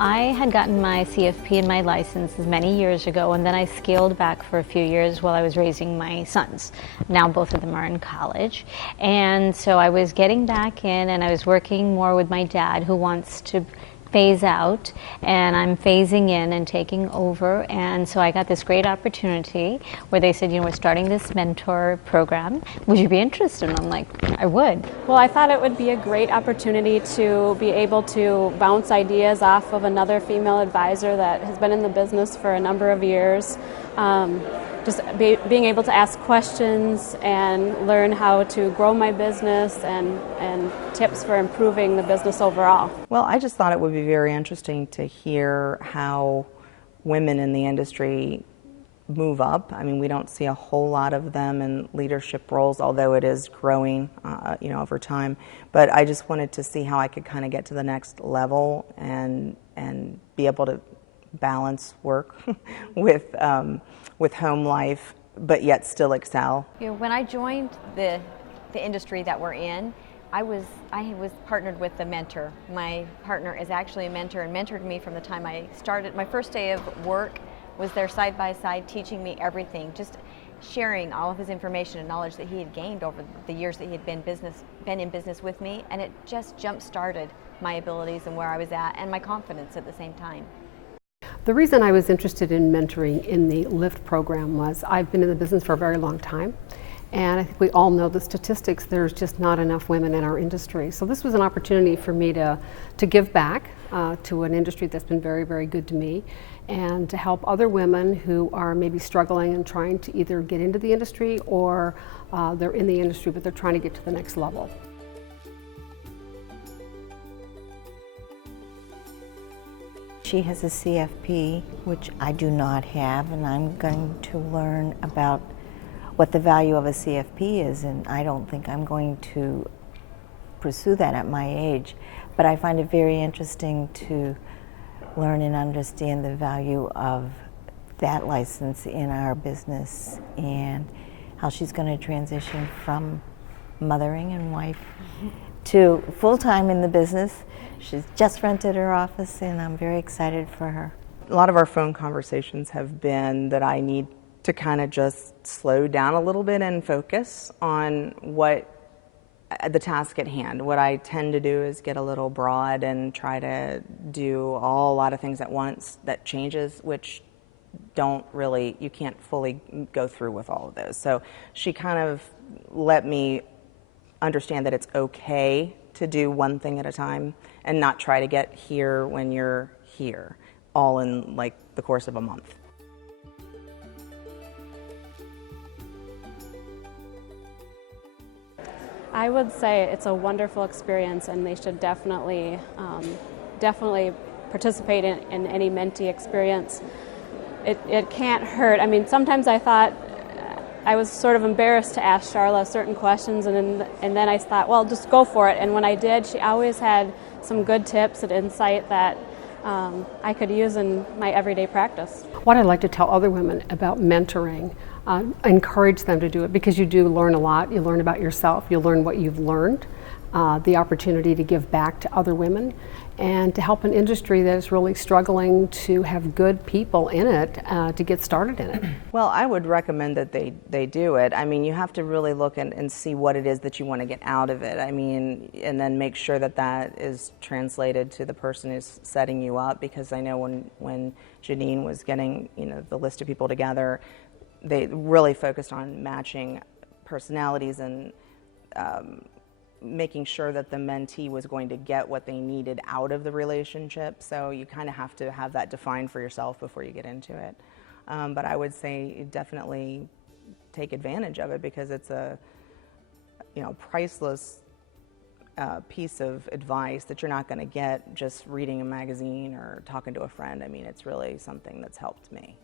I had gotten my CFP and my licenses many years ago, and then I scaled back for a few years while I was raising my sons. Now both of them are in college. And so I was getting back in, and I was working more with my dad, who wants to phase out, and I'm phasing in and taking over. And so I got this great opportunity where they said, we're starting this mentor program. Would you be interested? And I'm like, I would. Well, I thought it would be a great opportunity to be able to bounce ideas off of another female advisor that has been in the business for a number of years. Being able to ask questions and learn how to grow my business and tips for improving the business overall. Well, I just thought it would be very interesting to hear how women in the industry move up. I mean, we don't see a whole lot of them in leadership roles, although it is growing, over time. But I just wanted to see how I could kind of get to the next level and be able to balance work with home life, but yet still excel. When I joined the industry that we're in, I was partnered with a mentor. My partner is actually a mentor and mentored me from the time I started. My first day of work was there side by side, teaching me everything, just sharing all of his information and knowledge that he had gained over the years that he had been in business with me, and it just jump-started my abilities and where I was at and my confidence at the same time. The reason I was interested in mentoring in the LIFT program was I've been in the business for a very long time, and I think we all know the statistics. There's just not enough women in our industry. So this was an opportunity for me to give back to an industry that's been very, very good to me, and to help other women who are maybe struggling and trying to either get into the industry or they're in the industry but they're trying to get to the next level. She has a CFP, which I do not have, and I'm going to learn about what the value of a CFP is, and I don't think I'm going to pursue that at my age. But I find it very interesting to learn and understand the value of that license in our business and how she's going to transition from mothering and wife to full-time in the business. She's just rented her office, and I'm very excited for her. A lot of our phone conversations have been that I need to kind of just slow down a little bit and focus on the task at hand. What I tend to do is get a little broad and try to do a lot of things at once that changes, which you can't fully go through with all of those. So she kind of let me understand that it's okay to do one thing at a time and not try to get here when you're here, all in like the course of a month. I would say it's a wonderful experience, and they should definitely participate in any mentee experience. It can't hurt. I mean, sometimes I thought I was sort of embarrassed to ask Charla certain questions, and then I thought, well, just go for it. And when I did, she always had some good tips and insight that I could use in my everyday practice. What I'd like to tell other women about mentoring, encourage them to do it, because you do learn a lot. You learn about yourself, you learn what you've learned, the opportunity to give back to other women, and to help an industry that is really struggling to have good people in it to get started in it. Well, I would recommend that they do it. I mean, you have to really look and see what it is that you want to get out of it. I mean, and then make sure that is translated to the person who's setting you up, because I know when Janine was getting the list of people together, they really focused on matching personalities and making sure that the mentee was going to get what they needed out of the relationship. So you kind of have to have that defined for yourself before you get into it. But I would say definitely take advantage of it, because it's a priceless piece of advice that you're not going to get just reading a magazine or talking to a friend. I mean, it's really something that's helped me.